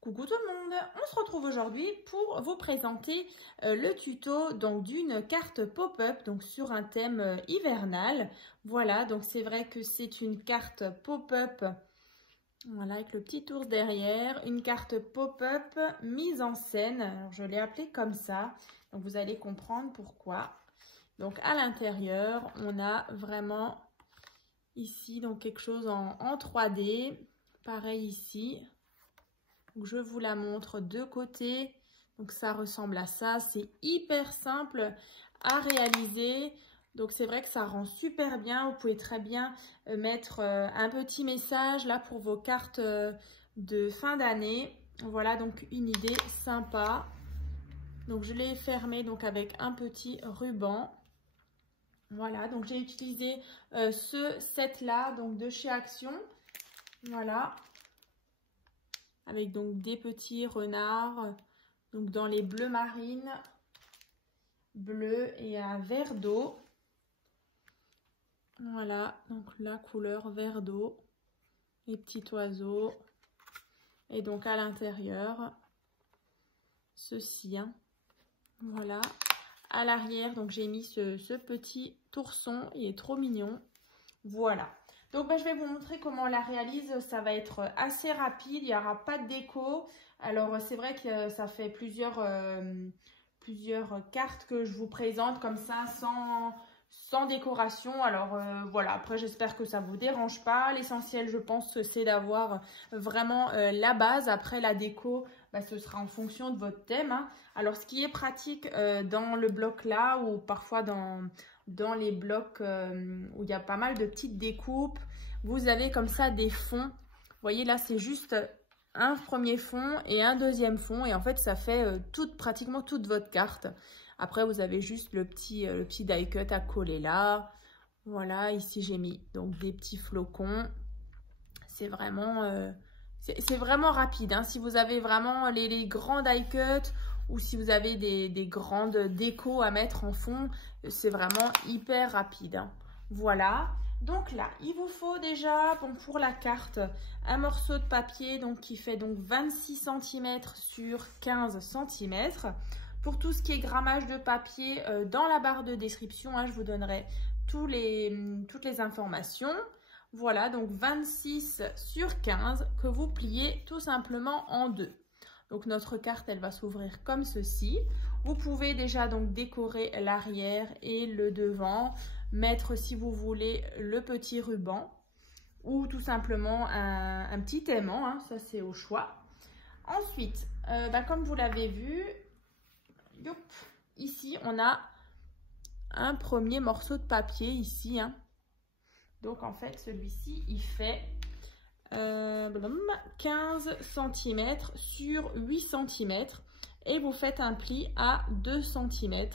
Coucou tout le monde, on se retrouve aujourd'hui pour vous présenter le tuto d'une carte pop-up sur un thème hivernal. Voilà, donc c'est vrai que c'est une carte pop-up, voilà, avec le petit ours derrière, une carte pop-up mise en scène. Alors je l'ai appelée comme ça, donc vous allez comprendre pourquoi. Donc à l'intérieur, on a vraiment ici donc quelque chose en 3D, pareil ici. Donc, je vous la montre de côté. Donc ça ressemble à ça. C'est hyper simple à réaliser. Donc c'est vrai que ça rend super bien. Vous pouvez très bien mettre un petit message là pour vos cartes de fin d'année. Voilà donc une idée sympa. Donc je l'ai fermée donc avec un petit ruban. Voilà, donc j'ai utilisé ce set là donc de chez Action. Voilà. Avec donc des petits renards, donc dans les bleus marines, bleu et un vert d'eau. Voilà, donc la couleur vert d'eau, les petits oiseaux. Et donc à l'intérieur, ceci, hein. Voilà. À l'arrière, donc j'ai mis ce petit ourson, il est trop mignon. Voilà. Donc je vais vous montrer comment on la réalise. Ça va être assez rapide, il n'y aura pas de déco. Alors c'est vrai que ça fait plusieurs cartes que je vous présente comme ça sans décoration. Alors voilà, après j'espère que ça ne vous dérange pas. L'essentiel je pense c'est d'avoir vraiment la base. Après la déco, ce sera en fonction de votre thème, hein. Alors ce qui est pratique dans le bloc là ou parfois dans les blocs où il y a pas mal de petites découpes, vous avez comme ça des fonds. Vous voyez là, c'est juste un premier fond et un deuxième fond. Et en fait, ça fait pratiquement toute votre carte. Après, vous avez juste le petit die cut à coller là. Voilà, ici, j'ai mis donc des petits flocons. C'est vraiment rapide, hein. Si vous avez vraiment les grands die cut ou si vous avez des grandes décos à mettre en fond, c'est vraiment hyper rapide, hein. Voilà, donc là il vous faut déjà pour la carte un morceau de papier qui fait donc 26 cm sur 15 cm. Pour tout ce qui est grammage de papier, dans la barre de description, hein, je vous donnerai toutes les informations. Voilà, donc 26 sur 15 que vous pliez tout simplement en deux. Donc notre carte, elle va s'ouvrir comme ceci. Vous pouvez déjà donc décorer l'arrière et le devant, mettre si vous voulez le petit ruban ou tout simplement un petit aimant, hein, ça c'est au choix. Ensuite, comme vous l'avez vu, ici on a un premier morceau de papier ici, hein. Donc en fait celui-ci il fait 15 cm sur 8 cm et vous faites un pli à 2 cm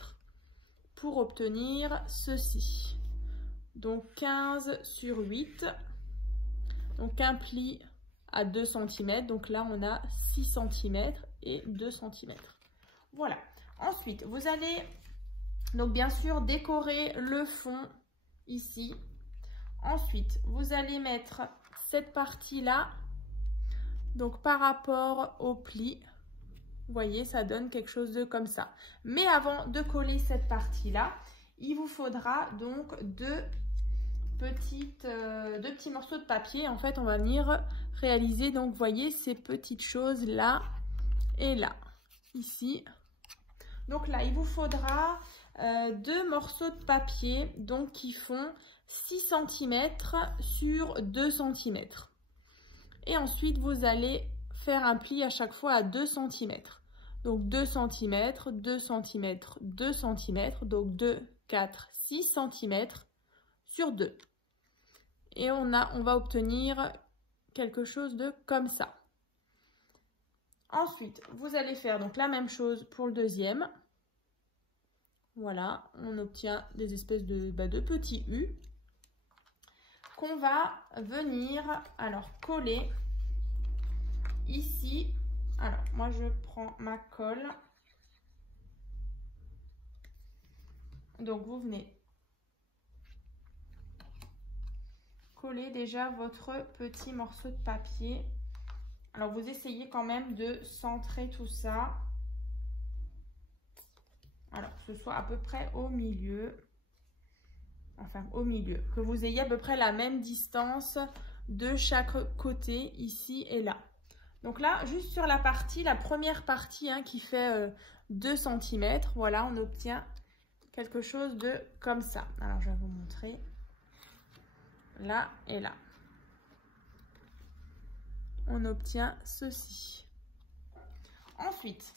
pour obtenir ceci. Donc 15 sur 8, donc un pli à 2 cm, donc là on a 6 cm et 2 cm. Voilà. Ensuite vous allez donc bien sûr décorer le fond ici. Ensuite vous allez mettre cette partie là donc par rapport au pli, vous voyez ça donne quelque chose de comme ça. Mais avant de coller cette partie là, il vous faudra donc deux petits morceaux de papier. En fait on va venir réaliser donc vous voyez ces petites choses là et là ici. Donc là il vous faudra deux morceaux de papier donc qui font 6 cm sur 2 cm. Et ensuite, vous allez faire un pli à chaque fois à 2 cm. Donc 2 cm, 2 cm, 2 cm. Donc 2, 4, 6 cm sur 2. Et on va obtenir quelque chose de comme ça. Ensuite, vous allez faire donc la même chose pour le deuxième. Voilà, on obtient des espèces de petits U qu'on va venir alors coller ici. Alors moi je prends ma colle, donc vous venez coller déjà votre petit morceau de papier Alors, vous essayez quand même de centrer tout ça. Alors, que ce soit à peu près au milieu. Enfin, au milieu. Que vous ayez à peu près la même distance de chaque côté, ici et là. Donc là, juste sur la première partie hein, qui fait 2 cm, voilà, on obtient quelque chose de comme ça. Alors, je vais vous montrer. Là et là. On obtient ceci. Ensuite,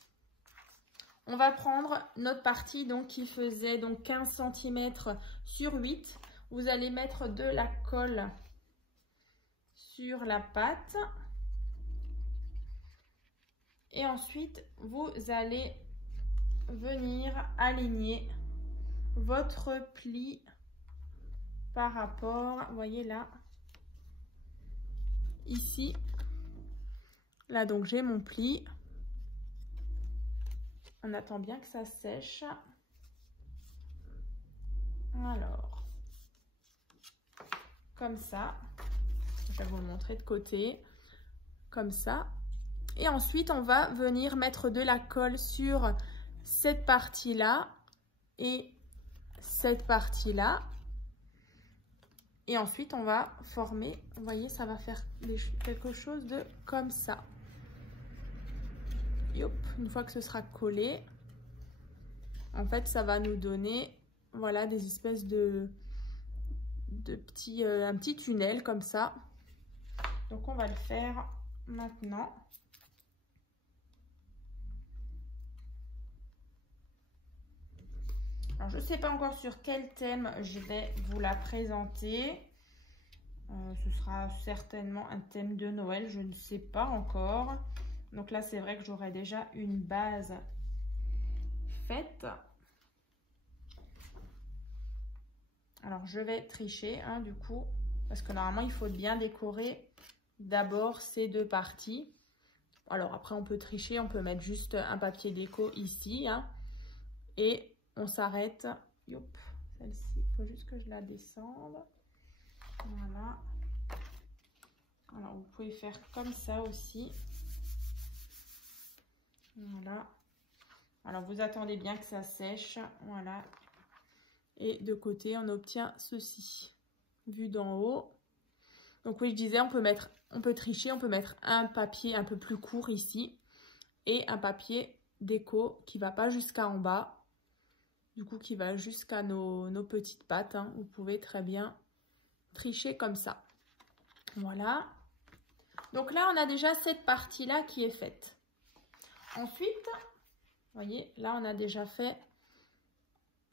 on va prendre notre partie donc, qui faisait donc 15 cm sur 8. Vous allez mettre de la colle sur la pâte. Et ensuite, vous allez venir aligner votre pli par rapport, vous voyez là, ici. Là, donc, j'ai mon pli. On attend bien que ça sèche. Alors, comme ça. Je vais vous le montrer de côté. Comme ça. Et ensuite, on va venir mettre de la colle sur cette partie-là et cette partie-là. Et ensuite, on va former, vous voyez, ça va faire quelque chose de comme ça. Yop, une fois que ce sera collé, en fait, ça va nous donner, voilà, des espèces de petits, un petit tunnel comme ça. Donc, on va le faire maintenant. Alors, je ne sais pas encore sur quel thème je vais vous la présenter. Ce sera certainement un thème de Noël, je ne sais pas encore. Donc là, c'est vrai que j'aurai déjà une base faite. Alors, je vais tricher, hein, du coup, parce que normalement, il faut bien décorer d'abord ces deux parties. Alors, après, on peut tricher, on peut mettre juste un papier déco ici, hein, et on s'arrête. Yop, celle-ci, il faut juste que je la descende. Voilà. Alors, vous pouvez faire comme ça aussi. Voilà. Alors, vous attendez bien que ça sèche. Voilà. Et de côté, on obtient ceci. Vu d'en haut. Donc, oui, je disais, on peut tricher. On peut mettre un papier un peu plus court ici. Et un papier déco qui ne va pas jusqu'à en bas. Du coup, qui va jusqu'à nos petites pattes. Hein. Vous pouvez très bien tricher comme ça. Voilà. Donc là, on a déjà cette partie-là qui est faite. Ensuite, vous voyez, là, on a déjà fait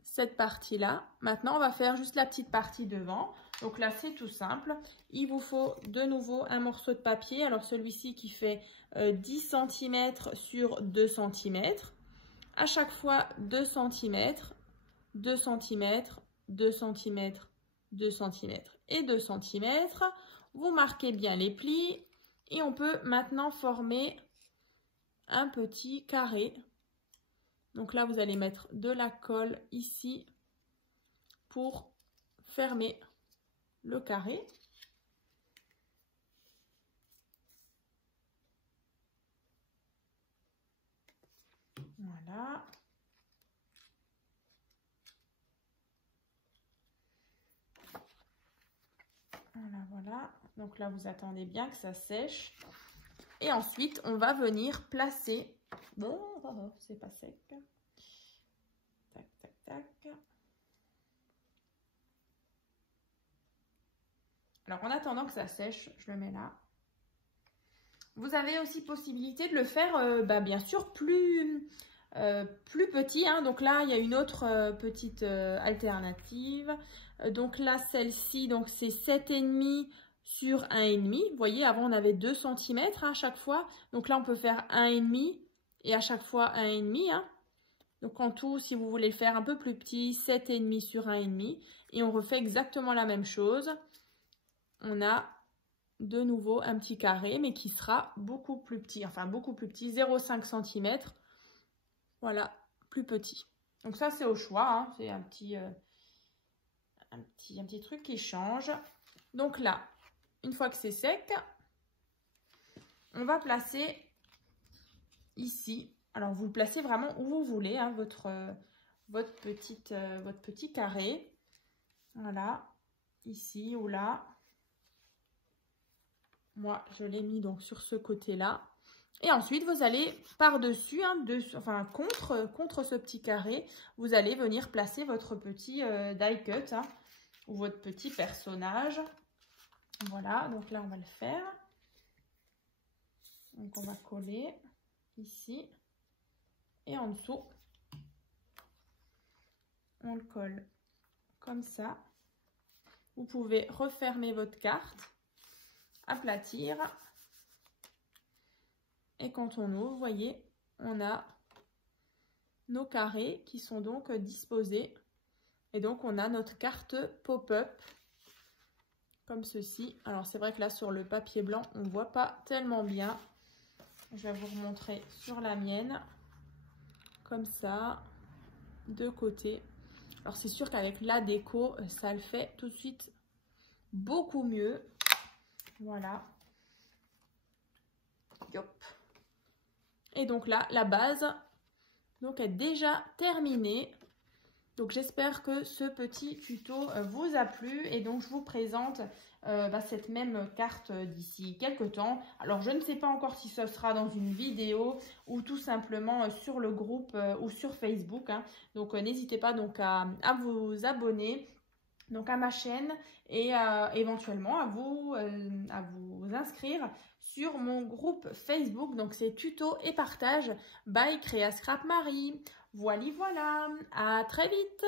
cette partie-là. Maintenant, on va faire juste la petite partie devant. Donc là, c'est tout simple. Il vous faut de nouveau un morceau de papier. Alors, celui-ci qui fait 10 cm sur 2 cm. À chaque fois, 2 cm, 2 cm, 2 cm, 2 cm et 2 cm. Vous marquez bien les plis. Et on peut maintenant former un petit carré. Donc là, vous allez mettre de la colle ici pour fermer le carré. Voilà. Voilà, voilà. Donc là, vous attendez bien que ça sèche. Et ensuite, on va venir placer... Bon, c'est pas sec. Tac, tac, tac. Alors, en attendant que ça sèche, je le mets là. Vous avez aussi possibilité de le faire, bien sûr, plus petit. Hein. Donc là, il y a une autre petite alternative. Donc là, celle-ci, c'est 7,5 sur 1,5. Vous voyez, avant, on avait 2 cm à chaque fois. Donc là, on peut faire 1,5 et à chaque fois 1,5. Hein. Donc en tout, si vous voulez le faire un peu plus petit, 7,5 sur 1,5. Et on refait exactement la même chose. On a de nouveau un petit carré, mais qui sera beaucoup plus petit. Enfin, beaucoup plus petit, 0,5 cm. Voilà, plus petit. Donc ça, c'est au choix. Hein. C'est un petit truc qui change. Donc là, une fois que c'est sec, on va placer ici. Alors, vous le placez vraiment où vous voulez, hein, votre petit carré. Voilà, ici ou là. Moi, je l'ai mis donc sur ce côté-là. Et ensuite, vous allez par-dessus, hein, enfin contre ce petit carré, vous allez venir placer votre petit die cut, hein, ou votre petit personnage. Voilà, donc là, on va le faire. Donc, on va coller ici. Et en dessous, on le colle comme ça. Vous pouvez refermer votre carte, aplatir. Et quand on ouvre, vous voyez, on a nos carrés qui sont donc disposés. Et donc, on a notre carte pop-up comme ceci. Alors, c'est vrai que là, sur le papier blanc, on ne voit pas tellement bien. Je vais vous remontrer sur la mienne. Comme ça, de côté. Alors, c'est sûr qu'avec la déco, ça le fait tout de suite beaucoup mieux. Voilà. Yop. Et donc là, la base donc, est déjà terminée. Donc, j'espère que ce petit tuto vous a plu. Et donc, je vous présente cette même carte d'ici quelques temps. Alors, je ne sais pas encore si ce sera dans une vidéo ou tout simplement sur le groupe ou sur Facebook, hein. Donc, n'hésitez pas donc à vous abonner donc à ma chaîne et éventuellement à vous inscrire sur mon groupe Facebook. Donc, c'est tuto et partage by Créa Scrap Marie. Voilà, à très vite!